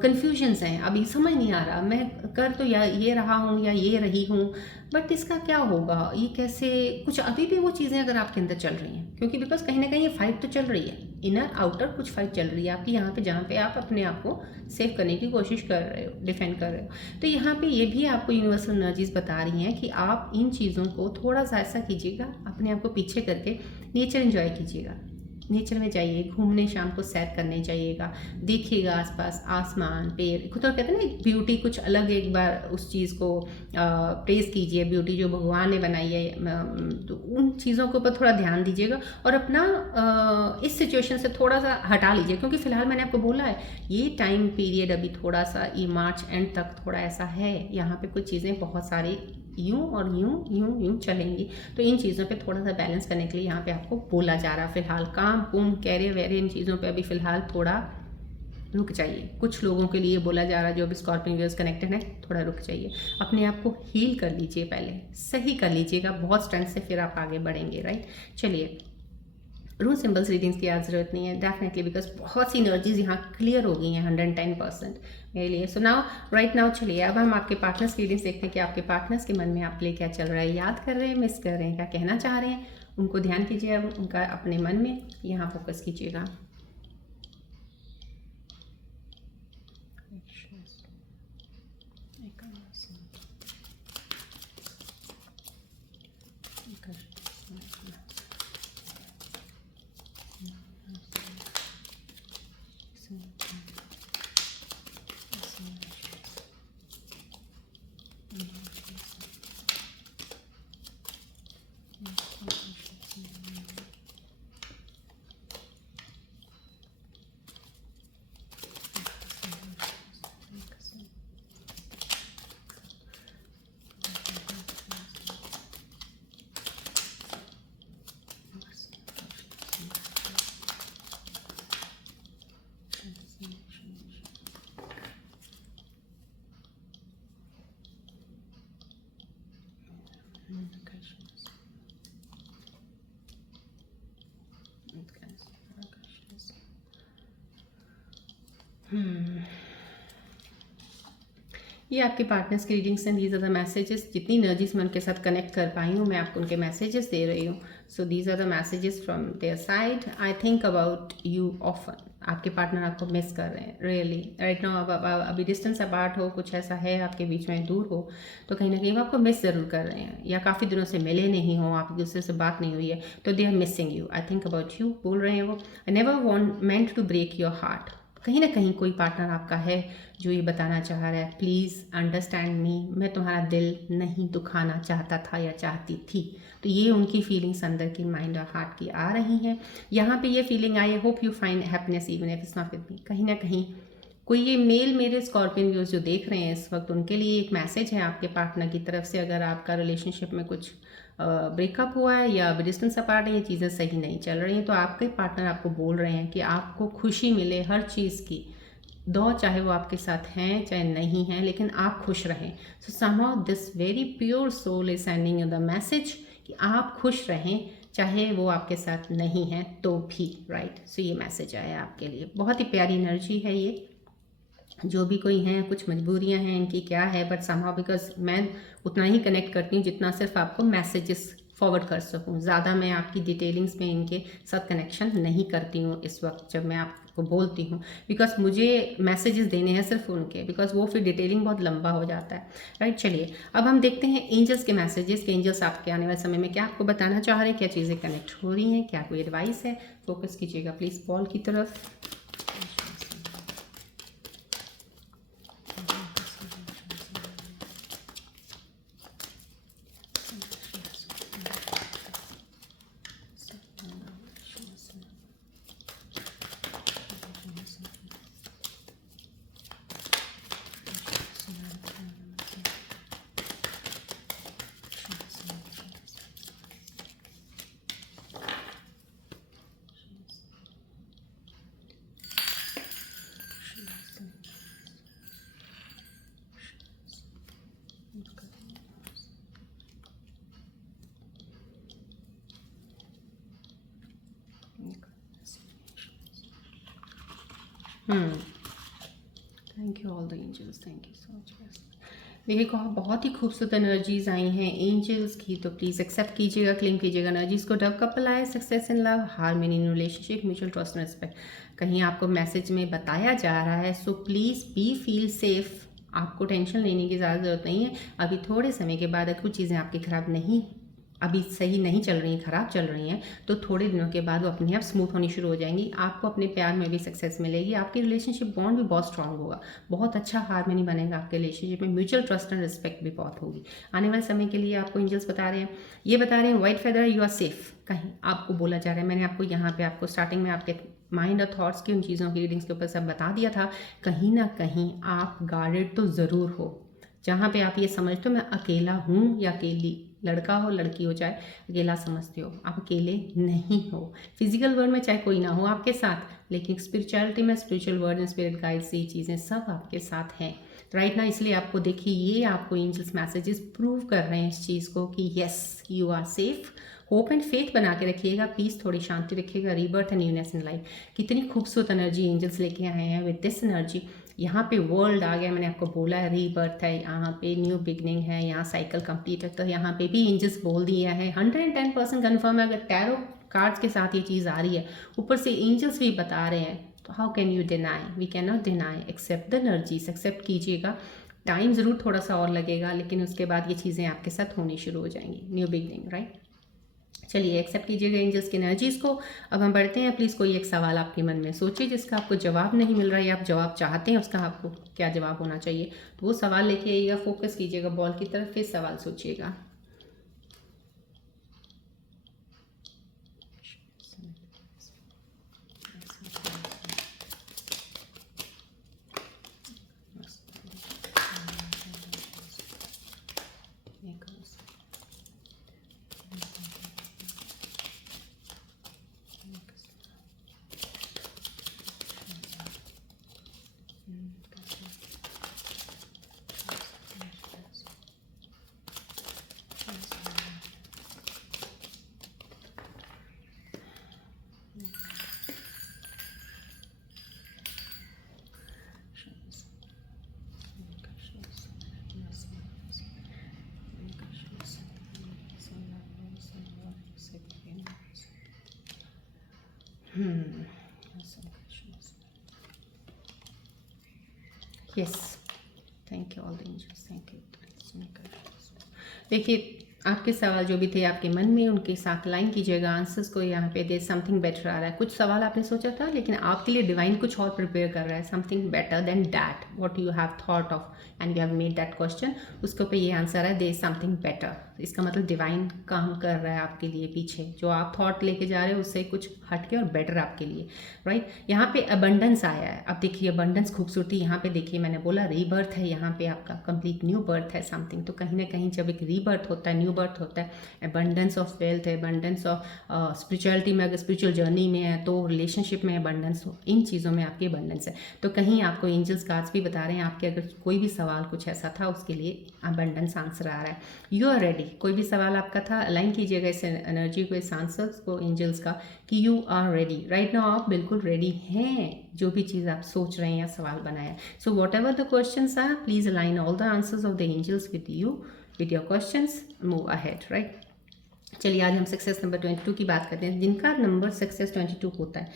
कन्फ्यूजन्स हैं, अभी समझ नहीं आ रहा, मैं कर तो या ये रहा हूँ या ये रही हूँ, बट इसका क्या होगा, ये कैसे, कुछ अभी भी वो चीज़ें अगर आपके अंदर चल रही हैं, क्योंकि बिकॉज कहीं ना कहीं ये फाइट तो चल रही है, इनर आउटर कुछ फाइट चल रही है आपकी यहाँ पे, जहाँ पे आप अपने आप को सेव करने की कोशिश कर रहे हो, डिफेंड कर रहे हो। तो यहाँ पे ये भी आपको यूनिवर्सल एनर्जीज बता रही हैं कि आप इन चीज़ों को थोड़ा सा ऐसा कीजिएगा, अपने आप को पीछे करके नेचर एंजॉय कीजिएगा, नेचर में जाइए, घूमने शाम को सैर करने जाइएगा, देखिएगा आसपास आसमान, पेड़, खुद तो कहते हैं ना ब्यूटी कुछ अलग, एक बार उस चीज़ को प्रेज़ कीजिए, ब्यूटी जो भगवान ने बनाई है, तो उन चीज़ों के ऊपर थोड़ा ध्यान दीजिएगा और अपना इस सिचुएशन से थोड़ा सा हटा लीजिए, क्योंकि फ़िलहाल मैंने आपको बोला है ये टाइम पीरियड अभी थोड़ा सा, ये मार्च एंड तक थोड़ा ऐसा है, यहाँ पे कुछ चीज़ें बहुत सारी यूं और यूं यूं यूं चलेंगी। तो इन चीज़ों पे थोड़ा सा बैलेंस करने के लिए यहाँ पे आपको बोला जा रहा है, फिलहाल काम कुम कैरियर वैरियर इन चीज़ों पे अभी फ़िलहाल थोड़ा रुक जाइए। कुछ लोगों के लिए बोला जा रहा है जो अभी स्कॉर्पियन व्यूअर्स कनेक्टेड है, थोड़ा रुक जाइए, अपने आप को हील कर लीजिए, पहले सही कर लीजिएगा बहुत स्ट्रेंथ से, फिर आप आगे बढ़ेंगे, राइट। चलिए, रूल सिंबल्स रीडिंग्स की आज ज़रूरत नहीं है डेफिनेटली, बिकॉज बहुत सी एनर्जीज यहाँ क्लियर हो गई हैं 110% मेरे लिए। सो नाउ राइट नाउ चलिए अब हम आपके पार्टनर्स की रीडिंग्स देखते हैं कि आपके पार्टनर्स के मन में आपके लिए क्या चल रहा है, याद कर रहे हैं, मिस कर रहे हैं, क्या कहना चाह रहे हैं, उनको ध्यान कीजिए, अब उनका अपने मन में यहाँ फोकस कीजिएगा। ये आपके पार्टनर्स की रीडिंग्स हैं, दीज आर द मैसेजेस, जितनी एनर्जीज मैं उनके साथ कनेक्ट कर पाई हूँ मैं आपको उनके मैसेजेस दे रही हूँ। So these are the messages from their side, I think about you often, आपके पार्टनर आपको मिस कर रहे हैं रियली राइट नाउ। अब अभी डिस्टेंस अपार्ट हो, कुछ ऐसा है आपके बीच में, दूर हो, तो कहीं ना कहीं वो आपको मिस ज़रूर कर रहे हैं, या काफ़ी दिनों से मिले नहीं हो, आप एक दूसरे से बात नहीं हुई है, तो they are missing you, I think about you बोल रहे हैं वो। I never want meant to break your heart, कहीं ना कहीं कोई पार्टनर आपका है जो ये बताना चाह रहा है, प्लीज़ अंडरस्टैंड मी, मैं तुम्हारा दिल नहीं दुखाना चाहता था या चाहती थी। तो ये उनकी फीलिंग्स अंदर की माइंड और हार्ट की आ रही हैं। यहाँ पे ये feeling I, hope you find happiness even if it's not with me. कहीं ना कहीं कोई ये मेल मेरे स्कॉर्पियन व्यूअर्स जो देख रहे हैं इस वक्त, उनके लिए एक मैसेज है आपके पार्टनर की तरफ से, अगर आपका रिलेशनशिप में कुछ ब्रेकअप हुआ है या डिस्टेंस अपार्ट है, ये चीज़ें सही नहीं चल रही हैं, तो आपके पार्टनर आपको बोल रहे हैं कि आपको खुशी मिले हर चीज़ की, दो चाहे वो आपके साथ हैं चाहे नहीं हैं, लेकिन आप खुश रहें। So somehow this very pure soul is sending you the message कि आप खुश रहें चाहे वो आपके साथ नहीं है तो भी, राइट। सो ये मैसेज आया आपके लिए, बहुत ही प्यारी एनर्जी है ये। जो भी कोई हैं, कुछ मजबूरियां हैं इनकी, क्या है, बट समहाउ बिकॉज मैं उतना ही कनेक्ट करती हूँ जितना सिर्फ आपको मैसेजेस फॉरवर्ड कर सकूँ, ज़्यादा मैं आपकी डिटेलिंग्स में इनके साथ कनेक्शन नहीं करती हूँ इस वक्त जब मैं आपको बोलती हूँ, बिकॉज मुझे मैसेजेस देने हैं सिर्फ उनके, बिकॉज वो फिर डिटेलिंग बहुत लंबा हो जाता है, राइट। चलिए अब हम देखते हैं एंजल्स के मैसेजेस के, एंजल्स आपके आने वाले समय में क्या आपको बताना चाह रहे हैं, क्या चीज़ें कनेक्ट हो रही हैं, क्या कोई एडवाइस है। फोकस कीजिएगा प्लीज़ बॉल की तरफ। Thank you all the angels, thank you so much. देखिए बहुत ही खूबसूरत एनर्जीज आई हैं एंजल्स की, तो प्लीज़ एक्सेप्ट कीजिएगा, क्लेम कीजिएगा एनर्जीज को। डव कपल आए, success in love, harmony in relationship, mutual trust and respect, कहीं आपको मैसेज में बताया जा रहा है। So please be feel safe, आपको टेंशन लेने की ज़्यादा ज़रूरत नहीं है। अभी थोड़े समय के बाद अगर कुछ चीज़ें आपकी ख़राब नहीं, अभी सही नहीं चल रही, ख़राब चल रही हैं, तो थोड़े दिनों के बाद वो अपने आप स्मूथ होनी शुरू हो जाएंगी। आपको अपने प्यार में भी सक्सेस मिलेगी, आपकी रिलेशनशिप बॉन्ड भी बहुत स्ट्रांग होगा, बहुत अच्छा हार्मनी बनेगा आपके रिलेशनशिप में, म्यूचुअल ट्रस्ट एंड रिस्पेक्ट भी बहुत होगी। आने वाले समय के लिए आपको एंजल्स बता रहे हैं, ये बता रहे हैं white feather you are safe. कहीं आपको बोला जा रहा है, मैंने आपको यहाँ पे आपको स्टार्टिंग में आपके माइंड और थॉट्स की उन चीज़ों की रीडिंग्स के ऊपर सब बता दिया था। कहीं ना कहीं आप गार्डेड तो ज़रूर हो, जहाँ पे आप ये समझते हो मैं अकेला हूँ या अकेली, लड़का हो लड़की हो चाहे अकेला समझते हो, आप अकेले नहीं हो। फिजिकल वर्ल्ड में चाहे कोई ना हो आपके साथ, लेकिन स्पिरिचुअलिटी में स्पिरिचुअल वर्ल्ड में स्पिरिट गाइड्स ये चीज़ें सब आपके साथ हैं राइट ना। इसलिए आपको देखिए ये आपको एंजल्स मैसेजेस प्रूव कर रहे हैं इस चीज़ को कि yes you are safe. Hope and faith बना के रखिएगा, पीस थोड़ी शांति रखिएगा, rebirth and newness in life. कितनी खूबसूरत एनर्जी एंजल्स लेके आए हैं विद दिस एनर्जी। यहाँ पे वर्ल्ड आ गया, मैंने आपको बोला है रीबर्थ है, यहाँ पे न्यू बिगनिंग है, यहाँ साइकिल कंप्लीट है, तो यहाँ पे भी एंजल्स बोल दिया है। 110% कन्फर्म है। अगर टैरो कार्ड्स के साथ ये चीज़ आ रही है, ऊपर से एंजल्स भी बता रहे हैं, तो how can you deny, we can not deny, accept the energies, accept कीजिएगा। टाइम ज़रूर थोड़ा सा और लगेगा, लेकिन उसके बाद ये चीज़ें आपके साथ होनी शुरू हो जाएंगी, न्यू बिगनिंग राइट। चलिए एक्सेप्ट कीजिएगा एंजल्स की एनर्जीज़ को। अब हम बढ़ते हैं। प्लीज़ कोई एक सवाल आपके मन में सोचिए जिसका आपको जवाब नहीं मिल रहा है, या आप जवाब चाहते हैं उसका आपको क्या जवाब होना चाहिए, तो वो सवाल लेके आइएगा, फोकस कीजिएगा बॉल की तरफ, फिर सवाल सोचिएगा। Yes, thank you all the angels, thank you. देखिए आपके सवाल जो भी थे आपके मन में, उनके साथ लाइन कीजिएगा आंसर्स को। यहाँ पे दे समथिंग बेटर आ रहा है। कुछ सवाल आपने सोचा था, लेकिन आपके लिए डिवाइन कुछ और प्रिपेयर कर रहा है, something better than that what you have thought of and you have made that question. उसके ऊपर ये आंसर है, दे समथिंग बेटर। इसका मतलब डिवाइन काम कर रहा है आपके लिए पीछे, जो आप थॉट लेके जा रहे हो उससे कुछ हटके और बेटर आपके लिए राइट। यहाँ पे अबंडेंस आया है। अब देखिए अबंडेंस, खूबसूरती, यहाँ पे देखिए मैंने बोला रीबर्थ है, यहाँ पे आपका कंप्लीट न्यू बर्थ है समथिंग। तो कहीं ना कहीं जब एक रीबर्थ होता है, न्यू बर्थ होता है, अबंडेंस ऑफ वेल्थ है, अबंडेंस ऑफ स्पिरिचुअलिटी में, अगर स्पिरिचुअल जर्नी में है तो रिलेशनशिप में अबंडेंस हो, इन चीज़ों में आपकी अबंडेंस है। तो कहीं आपको एंजल्स कार्ड्स भी बता रहे हैं आपके अगर कोई भी सवाल कुछ ऐसा था उसके लिए अबंडेंस आंसर आ रहा है। You are ready. कोई भी सवाल आपका था, अलाइन कीजिएगा इस एनर्जी को, इस आंसर्स को एंजल्स का, कि you are ready right now. आप बिल्कुल रेडी हैं, जो भी चीज़ आप सोच रहे हैं या सवाल बनाया। So whatever the questions are, please align all the answers of the angels with you, with your questions, move ahead right. चलिए आज हम सक्सेस नंबर 22 की बात करते हैं। जिनका नंबर सक्सेस 22 होता है,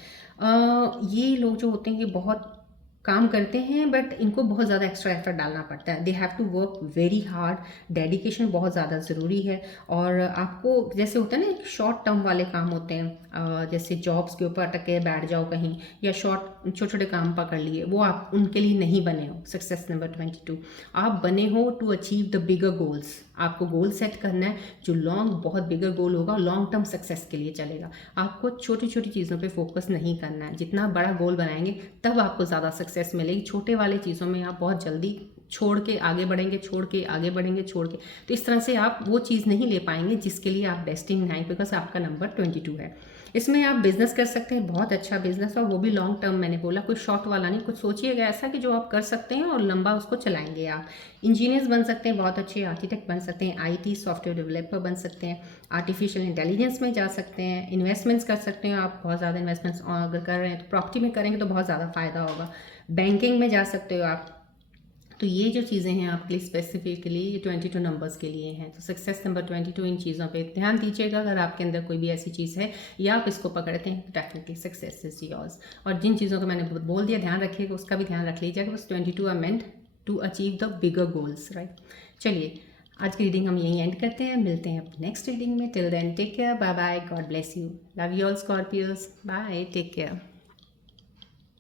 ये लोग जो होते हैं ये बहुत काम करते हैं, बट इनको बहुत ज़्यादा एक्स्ट्रा एफर्ट डालना पड़ता है। They have to work very hard, dedication बहुत ज़्यादा ज़रूरी है। और आपको जैसे होता है ना, एक शॉर्ट टर्म वाले काम होते हैं, जैसे जॉब्स के ऊपर अटक के बैठ जाओ कहीं, या छोटे छोटे काम पकड़ लिए, वो आप उनके लिए नहीं बने हो सक्सेस नंबर 22। आप बने हो to achieve the bigger goals. आपको गोल सेट करना है जो बहुत बिगर गोल होगा, लॉन्ग टर्म सक्सेस के लिए चलेगा। आपको छोटी छोटी चीज़ों पे फोकस नहीं करना है। जितना बड़ा गोल बनाएंगे तब आपको ज़्यादा सक्सेस मिलेगी। छोटे वाले चीज़ों में आप बहुत जल्दी छोड़ के आगे बढ़ेंगे, छोड़ के आगे बढ़ेंगे, छोड़ के, तो इस तरह से आप वो चीज़ नहीं ले पाएंगे जिसके लिए आप डेस्टिनी हैं, बिकॉज आपका नंबर 22 है। इसमें आप बिजनेस कर सकते हैं, बहुत अच्छा बिजनेस, और वो भी लॉन्ग टर्म। मैंने बोला कोई शॉर्ट वाला नहीं, कुछ सोचिएगा ऐसा कि जो आप कर सकते हैं और लंबा उसको चलाएंगे आप। इंजीनियर्स बन सकते हैं, बहुत अच्छे आर्किटेक्ट बन सकते हैं, आईटी सॉफ्टवेयर डेवलपर बन सकते हैं, आर्टिफिशियल इंटेलिजेंस में जा सकते हैं, इन्वेस्टमेंट्स कर सकते हैं आप, बहुत ज़्यादा इन्वेस्टमेंट्स अगर कर रहे हैं तो प्रॉपर्टी में करेंगे तो बहुत ज़्यादा फ़ायदा होगा। बैंकिंग में जा सकते हो आप। तो ये जो चीज़ें हैं आपके लिए स्पेसिफिकली ये 22 नंबर्स के लिए हैं। तो सक्सेस नंबर 22, इन चीज़ों पे ध्यान दीजिएगा। अगर आपके अंदर कोई भी ऐसी चीज़ है या आप इसको पकड़ते हैं तो डेफिनेटली सक्सेस इज योर्स। और जिन चीज़ों को मैंने बोल दिया ध्यान रखिएगा, उसका भी ध्यान रख लीजिएगा। बस 22 are meant to achieve the bigger goals, right. चलिए आज की रीडिंग हम यहीं एंड करते हैं, मिलते हैं अपने नेक्स्ट रीडिंग में। Till then take care, bye bye, God bless you, love you all scorpios, bye, take care.